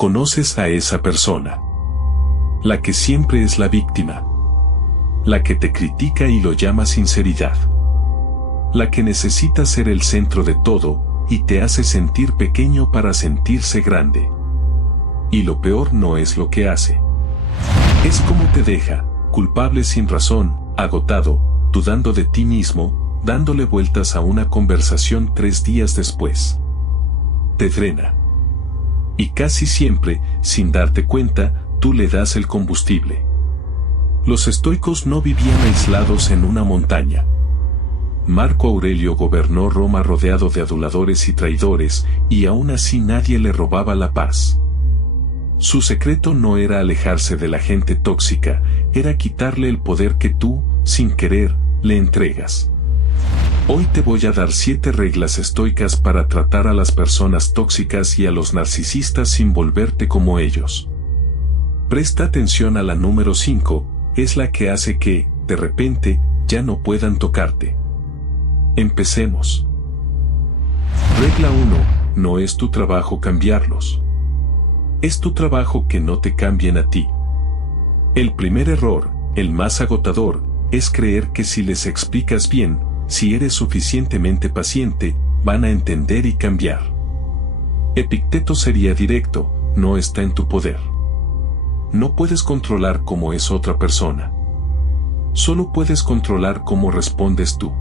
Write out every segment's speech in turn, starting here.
Conoces a esa persona. La que siempre es la víctima. La que te critica y lo llama sinceridad. La que necesita ser el centro de todo y te hace sentir pequeño para sentirse grande. Y lo peor no es lo que hace. Es cómo te deja, culpable sin razón, agotado, dudando de ti mismo, dándole vueltas a una conversación 3 días después. Te drena. Y casi siempre, sin darte cuenta, tú le das el combustible. Los estoicos no vivían aislados en una montaña. Marco Aurelio gobernó Roma rodeado de aduladores y traidores, y aún así nadie le robaba la paz. Su secreto no era alejarse de la gente tóxica, era quitarle el poder que tú, sin querer, le entregas. Hoy te voy a dar 7 reglas estoicas para tratar a las personas tóxicas y a los narcisistas sin volverte como ellos. Presta atención a la número 5, es la que hace que, de repente, ya no puedan tocarte. Empecemos. Regla 1, no es tu trabajo cambiarlos. Es tu trabajo que no te cambien a ti. El primer error, el más agotador, es creer que si les explicas bien, si eres suficientemente paciente, van a entender y cambiar. Epicteto sería directo, no está en tu poder. No puedes controlar cómo es otra persona. Solo puedes controlar cómo respondes tú.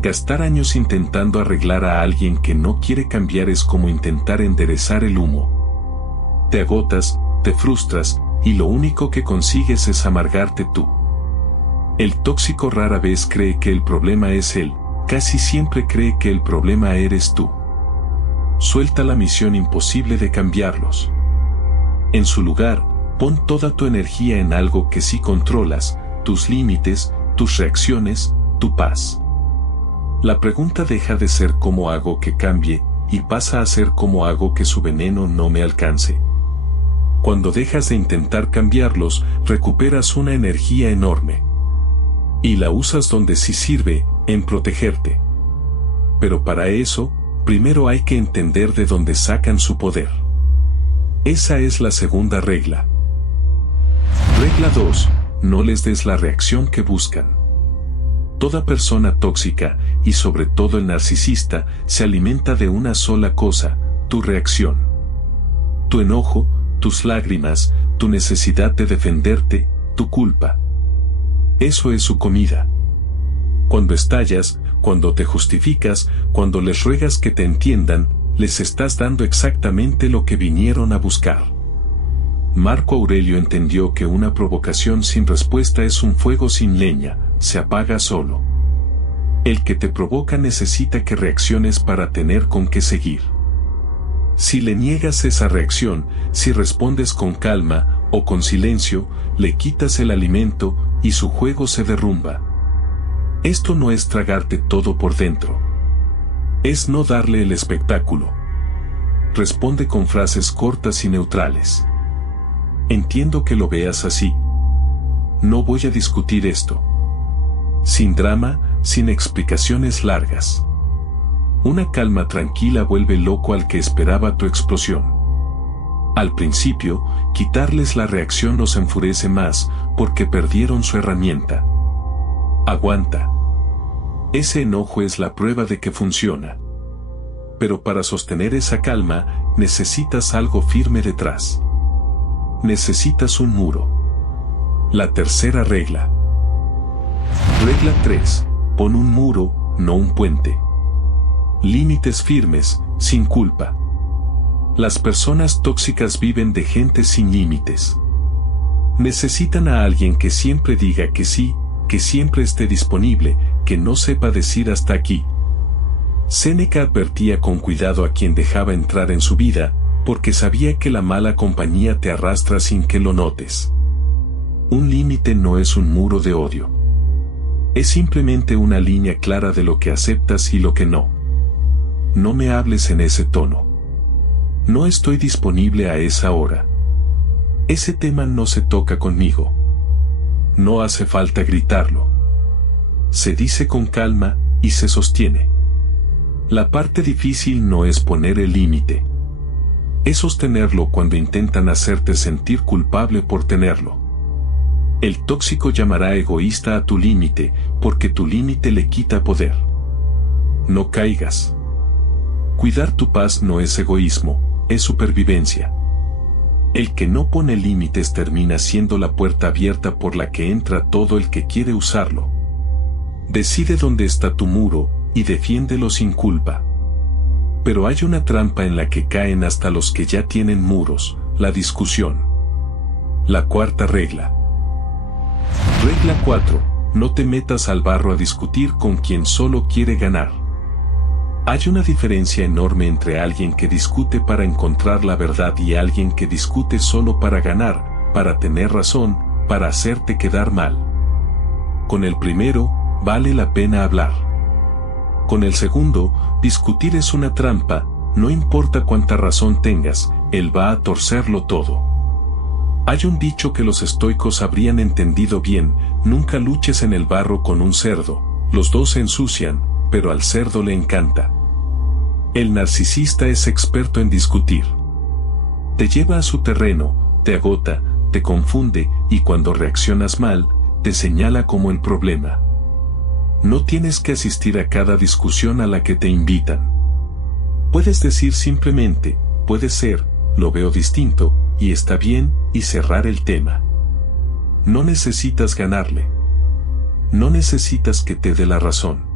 Gastar años intentando arreglar a alguien que no quiere cambiar es como intentar enderezar el humo. Te agotas, te frustras, y lo único que consigues es amargarte tú. El tóxico rara vez cree que el problema es él, casi siempre cree que el problema eres tú. Suelta la misión imposible de cambiarlos. En su lugar, pon toda tu energía en algo que sí controlas, tus límites, tus reacciones, tu paz. La pregunta deja de ser cómo hago que cambie, y pasa a ser cómo hago que su veneno no me alcance. Cuando dejas de intentar cambiarlos, recuperas una energía enorme. Y la usas donde sí sirve, en protegerte. Pero para eso, primero hay que entender de dónde sacan su poder. Esa es la segunda regla. Regla 2, no les des la reacción que buscan. Toda persona tóxica, y sobre todo el narcisista, se alimenta de una sola cosa, tu reacción. Tu enojo, tus lágrimas, tu necesidad de defenderte, tu culpa. Eso es su comida. Cuando estallas, cuando te justificas, cuando les ruegas que te entiendan, les estás dando exactamente lo que vinieron a buscar. Marco Aurelio entendió que una provocación sin respuesta es un fuego sin leña, se apaga solo. El que te provoca necesita que reacciones para tener con qué seguir. Si le niegas esa reacción, si respondes con calma o con silencio, le quitas el alimento y su juego se derrumba. Esto no es tragarte todo por dentro. Es no darle el espectáculo. Responde con frases cortas y neutrales. Entiendo que lo veas así. No voy a discutir esto. Sin drama, sin explicaciones largas. Una calma tranquila vuelve loco al que esperaba tu explosión. Al principio, quitarles la reacción los enfurece más, porque perdieron su herramienta. Aguanta. Ese enojo es la prueba de que funciona. Pero para sostener esa calma, necesitas algo firme detrás. Necesitas un muro. La tercera regla. Regla 3. Pon un muro, no un puente. Límites firmes, sin culpa. Las personas tóxicas viven de gente sin límites. Necesitan a alguien que siempre diga que sí, que siempre esté disponible, que no sepa decir hasta aquí. Séneca advertía con cuidado a quien dejaba entrar en su vida, porque sabía que la mala compañía te arrastra sin que lo notes. Un límite no es un muro de odio. Es simplemente una línea clara de lo que aceptas y lo que no. No me hables en ese tono. No estoy disponible a esa hora. Ese tema no se toca conmigo. No hace falta gritarlo. Se dice con calma y se sostiene. La parte difícil no es poner el límite. es sostenerlo cuando intentan hacerte sentir culpable por tenerlo. El tóxico llamará egoísta a tu límite, porque tu límite le quita poder. No caigas. Cuidar tu paz no es egoísmo, es supervivencia. El que no pone límites termina siendo la puerta abierta por la que entra todo el que quiere usarlo. Decide dónde está tu muro, y defiéndelo sin culpa. Pero hay una trampa en la que caen hasta los que ya tienen muros, la discusión. La cuarta regla. Regla 4. No te metas al barro a discutir con quien solo quiere ganar. Hay una diferencia enorme entre alguien que discute para encontrar la verdad y alguien que discute solo para ganar, para tener razón, para hacerte quedar mal. Con el primero, vale la pena hablar. Con el segundo, discutir es una trampa, no importa cuánta razón tengas, él va a torcerlo todo. Hay un dicho que los estoicos habrían entendido bien: nunca luches en el barro con un cerdo, los dos se ensucian, pero al cerdo le encanta. El narcisista es experto en discutir. Te lleva a su terreno, te agota, te confunde, y cuando reaccionas mal, te señala como el problema. No tienes que asistir a cada discusión a la que te invitan. Puedes decir simplemente, puede ser, lo veo distinto, y está bien, y cerrar el tema. No necesitas ganarle. No necesitas que te dé la razón.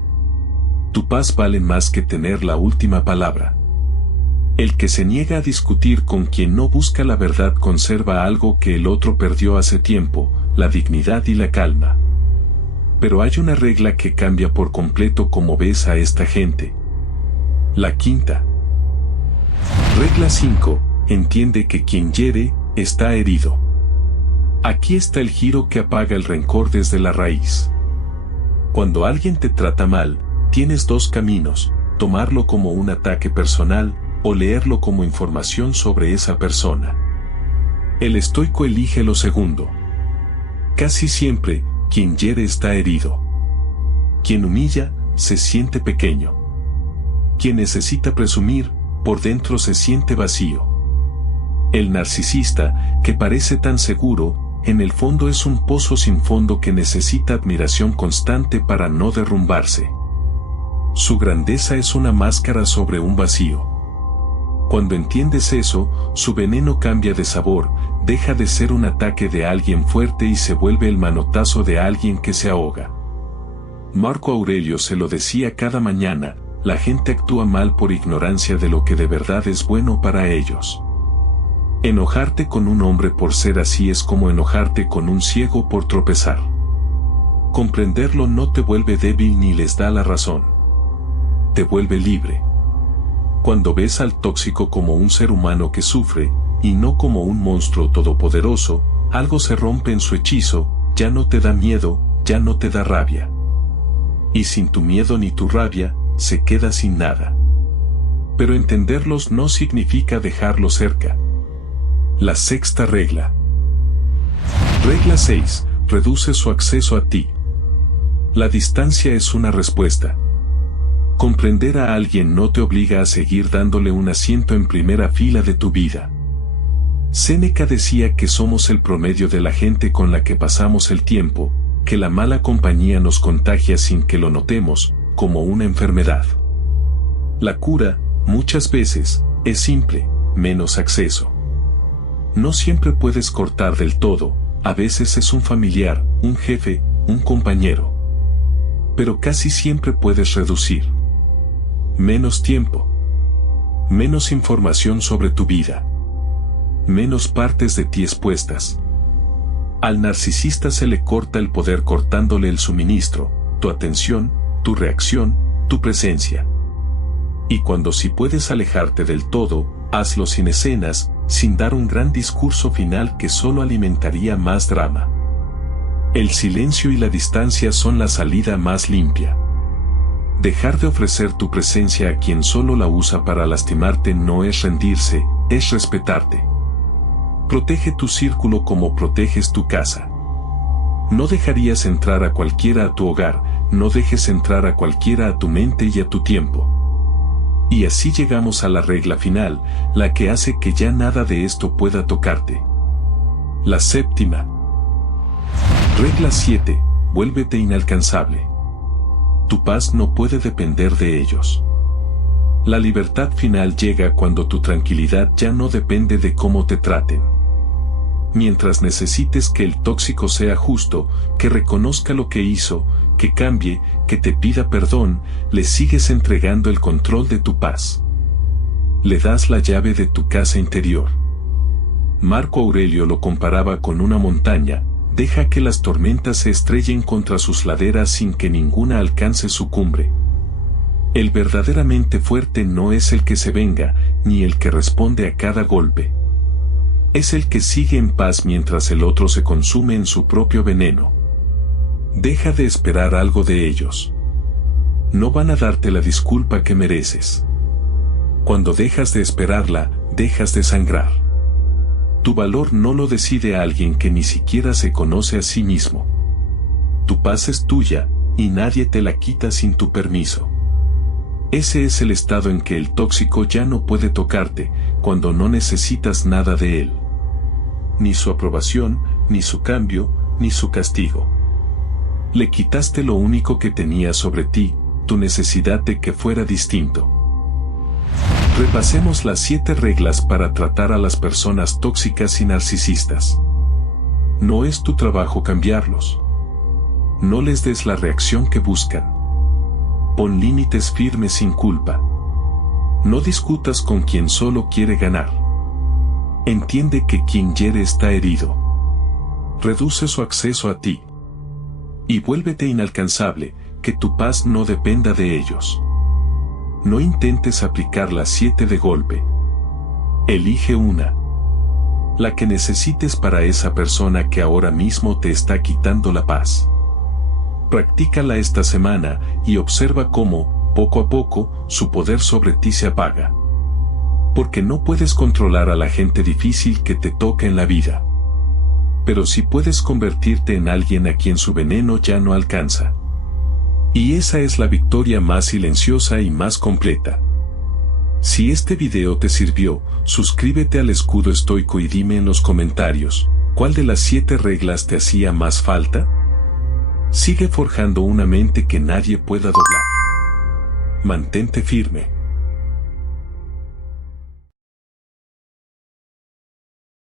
Tu paz vale más que tener la última palabra. El que se niega a discutir con quien no busca la verdad conserva algo que el otro perdió hace tiempo, la dignidad y la calma. Pero hay una regla que cambia por completo cómo ves a esta gente. La quinta. Regla 5. Entiende que quien hiere, está herido. Aquí está el giro que apaga el rencor desde la raíz. Cuando alguien te trata mal, tienes dos caminos: tomarlo como un ataque personal, o leerlo como información sobre esa persona. El estoico elige lo segundo. Casi siempre, quien hiere está herido. Quien humilla, se siente pequeño. Quien necesita presumir, por dentro se siente vacío. El narcisista, que parece tan seguro, en el fondo es un pozo sin fondo que necesita admiración constante para no derrumbarse. Su grandeza es una máscara sobre un vacío. Cuando entiendes eso, su veneno cambia de sabor, deja de ser un ataque de alguien fuerte y se vuelve el manotazo de alguien que se ahoga. Marco Aurelio se lo decía cada mañana: la gente actúa mal por ignorancia de lo que de verdad es bueno para ellos. Enojarte con un hombre por ser así es como enojarte con un ciego por tropezar. Comprenderlo no te vuelve débil ni les da la razón. Te vuelve libre. Cuando ves al tóxico como un ser humano que sufre, y no como un monstruo todopoderoso, algo se rompe en su hechizo, ya no te da miedo, ya no te da rabia. Y sin tu miedo ni tu rabia, se queda sin nada. Pero entenderlos no significa dejarlos cerca. La sexta regla. Regla 6. Reduce su acceso a ti. La distancia es una respuesta. Comprender a alguien no te obliga a seguir dándole un asiento en primera fila de tu vida. Séneca decía que somos el promedio de la gente con la que pasamos el tiempo, que la mala compañía nos contagia sin que lo notemos, como una enfermedad. La cura, muchas veces, es simple: menos acceso. No siempre puedes cortar del todo, a veces es un familiar, un jefe, un compañero. Pero casi siempre puedes reducir. Menos tiempo. Menos información sobre tu vida. Menos partes de ti expuestas. Al narcisista se le corta el poder cortándole el suministro, tu atención, tu reacción, tu presencia. Y cuando sí puedes alejarte del todo, hazlo sin escenas, sin dar un gran discurso final que solo alimentaría más drama. El silencio y la distancia son la salida más limpia. Dejar de ofrecer tu presencia a quien solo la usa para lastimarte no es rendirse, es respetarte. Protege tu círculo como proteges tu casa. No dejarías entrar a cualquiera a tu hogar, no dejes entrar a cualquiera a tu mente y a tu tiempo. Y así llegamos a la regla final, la que hace que ya nada de esto pueda tocarte. La séptima. Regla 7. Vuélvete inalcanzable. Tu paz no puede depender de ellos. La libertad final llega cuando tu tranquilidad ya no depende de cómo te traten. Mientras necesites que el tóxico sea justo, que reconozca lo que hizo, que cambie, que te pida perdón, le sigues entregando el control de tu paz. Le das la llave de tu casa interior. Marco Aurelio lo comparaba con una montaña: deja que las tormentas se estrellen contra sus laderas sin que ninguna alcance su cumbre. El verdaderamente fuerte no es el que se venga, ni el que responde a cada golpe. Es el que sigue en paz mientras el otro se consume en su propio veneno. Deja de esperar algo de ellos. No van a darte la disculpa que mereces. Cuando dejas de esperarla, dejas de sangrar. Tu valor no lo decide alguien que ni siquiera se conoce a sí mismo. Tu paz es tuya, y nadie te la quita sin tu permiso. Ese es el estado en que el tóxico ya no puede tocarte, cuando no necesitas nada de él. Ni su aprobación, ni su cambio, ni su castigo. Le quitaste lo único que tenía sobre ti, tu necesidad de que fuera distinto. Repasemos las 7 reglas para tratar a las personas tóxicas y narcisistas. No es tu trabajo cambiarlos. No les des la reacción que buscan. Pon límites firmes sin culpa. No discutas con quien solo quiere ganar. Entiende que quien hiere está herido. Reduce su acceso a ti. Y vuélvete inalcanzable, que tu paz no dependa de ellos. No intentes aplicar las 7 de golpe. Elige una. La que necesites para esa persona que ahora mismo te está quitando la paz. Practícala esta semana y observa cómo, poco a poco, su poder sobre ti se apaga. Porque no puedes controlar a la gente difícil que te toca en la vida. Pero sí puedes convertirte en alguien a quien su veneno ya no alcanza. Y esa es la victoria más silenciosa y más completa. Si este video te sirvió, suscríbete al Escudo Estoico y dime en los comentarios, ¿cuál de las 7 reglas te hacía más falta? Sigue forjando una mente que nadie pueda doblar. Mantente firme.